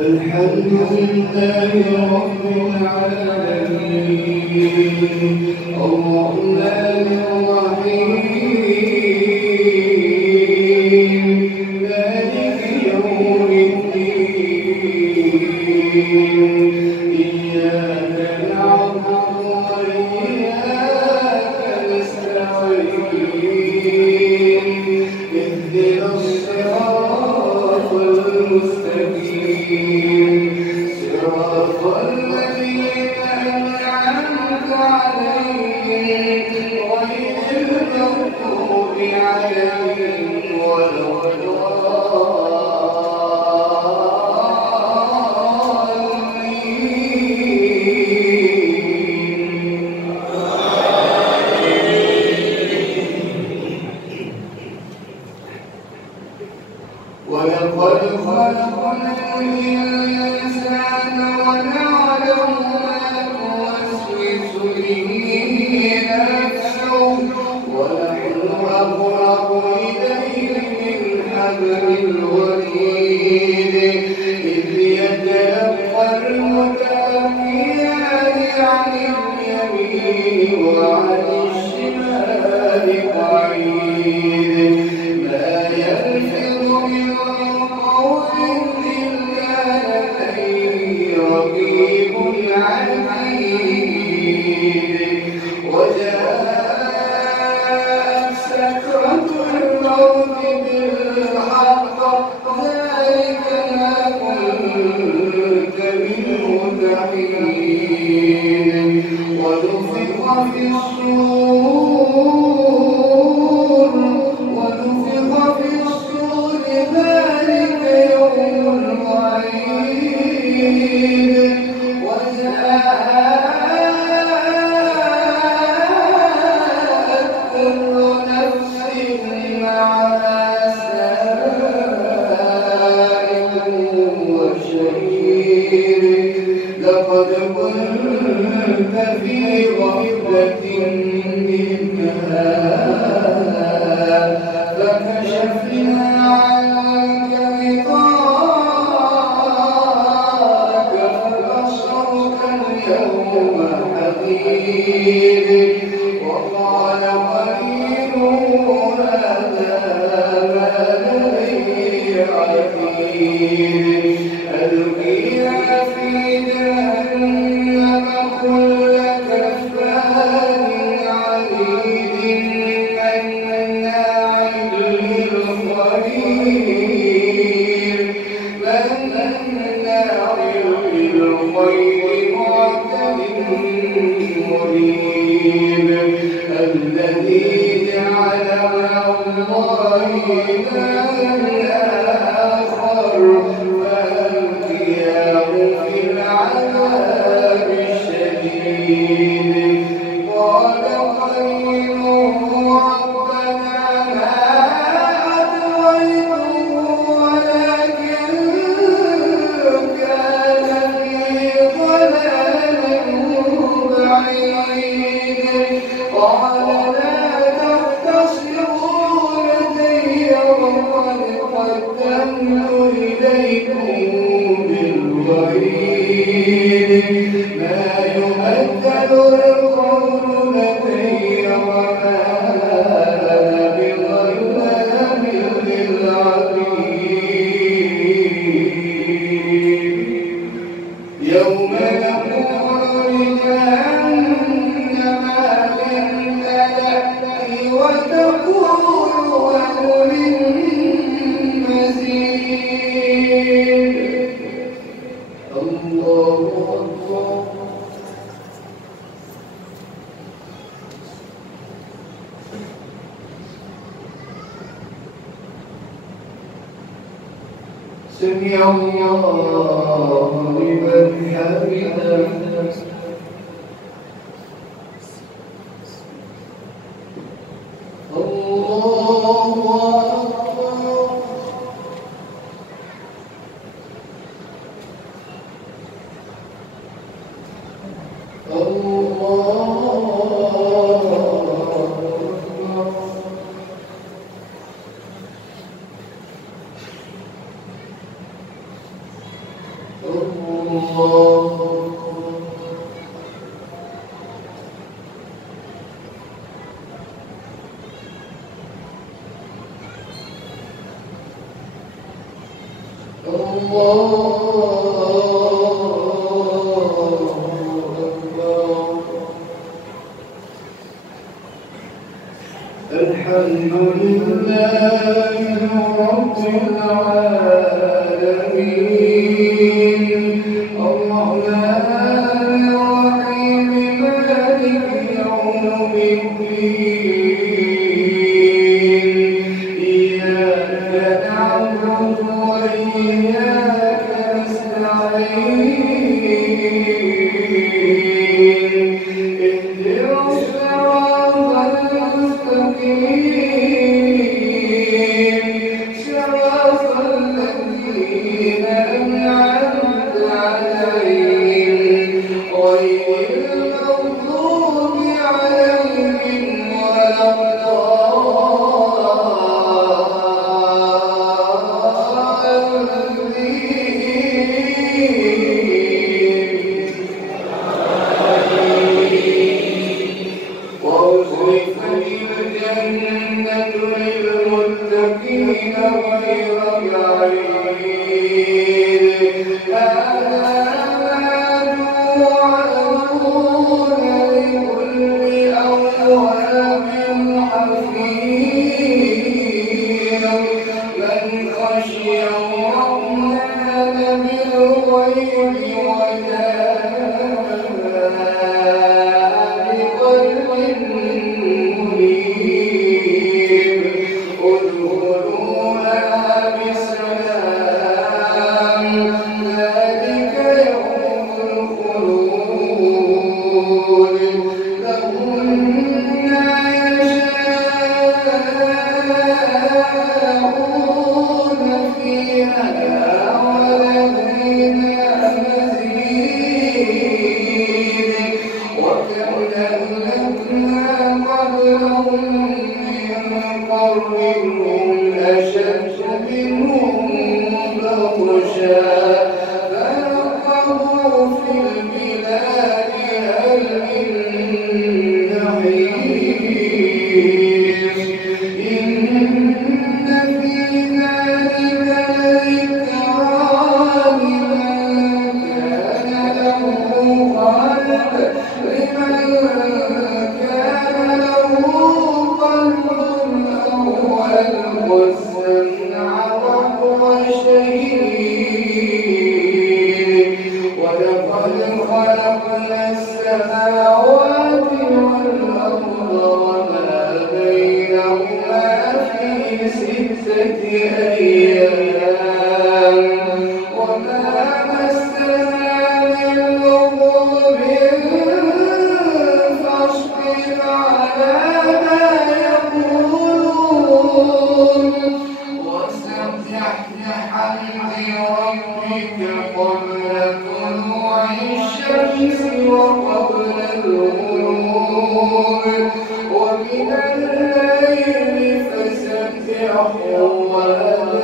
الحمد لله رب العالمين الرحمن الرحيم مالك يوم الدين إياك نعبد وإياك نستعين اهدنا الصراط المستقيم صراط الذين أنعمت عليهم غير المغضوب عليهم ولا ولقد خلقنا الإنسان ونعلم ما توسوس به نفسه ونحن أقرب إليه من حبل الوريد إذ يتلقى المتلقيان عن اليمين وعن الشمال قعيد ما يلفظ من قول إلا لديه رقيب عتيد وجاءت سكرة الموت بالحق ذلك ما كنت منه تحيد ونفخ في الصور ذلك يوم الوعيد وجاءت كل نفس معها سائق وشهيد لقد كنت في غفلة من هذا فكشفنا عنك غطاءك فبصرك اليوم حديد وقال قرينه هذا ما لدي عتيد ألقيها في جهنم كل كفار عنيد مناع للخير معتد مريب الذي جعل مع الله إلها آخر فألقياه في العذاب الشديد قال قرينه ربنا ما أطغيته ولكن كان في ضلال بعيد قال لا تختصروا لدي وقد قدمت إليكم بالوعيد ما يبدل القول لدي وما أنا بظلام للعبيد يوم نقول لجهنم هل امتلأت وتقول هل من مزيد الله أكبر سمع الله لمن حمده الله أكبر الحمد لله رب العالمين الرحمن الرحيم مالك يوم الدين إياك نعبد وإياك نستعين اهدنا الصراط المستقيم صراط الذين أنعمت عليهم غير المغضوب عليهم ولا وأزلفت الجنة للمتقين غير بعيد هذا ما توعدون لكل أواب حفيظ من خشي الرحمن بالغيب وجاء بقلب منيب ادخلوها بسلام ذلك يوم الخلود لهم ما يشاءون فيها ولدينا مزيد وكم أهلكنا قبلهم من قرن هم أشد منهم بطشا فنقبوا في البلاد هل من محيص إن في ذلك لذكرى لمن كان له قلب أو ألقى السمع وهو شهيد ولقد خلقنا السماوات والأرض وما بينهما في 6 أيام وما مسنا من لغوب فاصبر على ما يقولون وسبح بحمد ربك قبل طلوع الشمس وقبل الغروب ومن الليل فسبحه وأدبار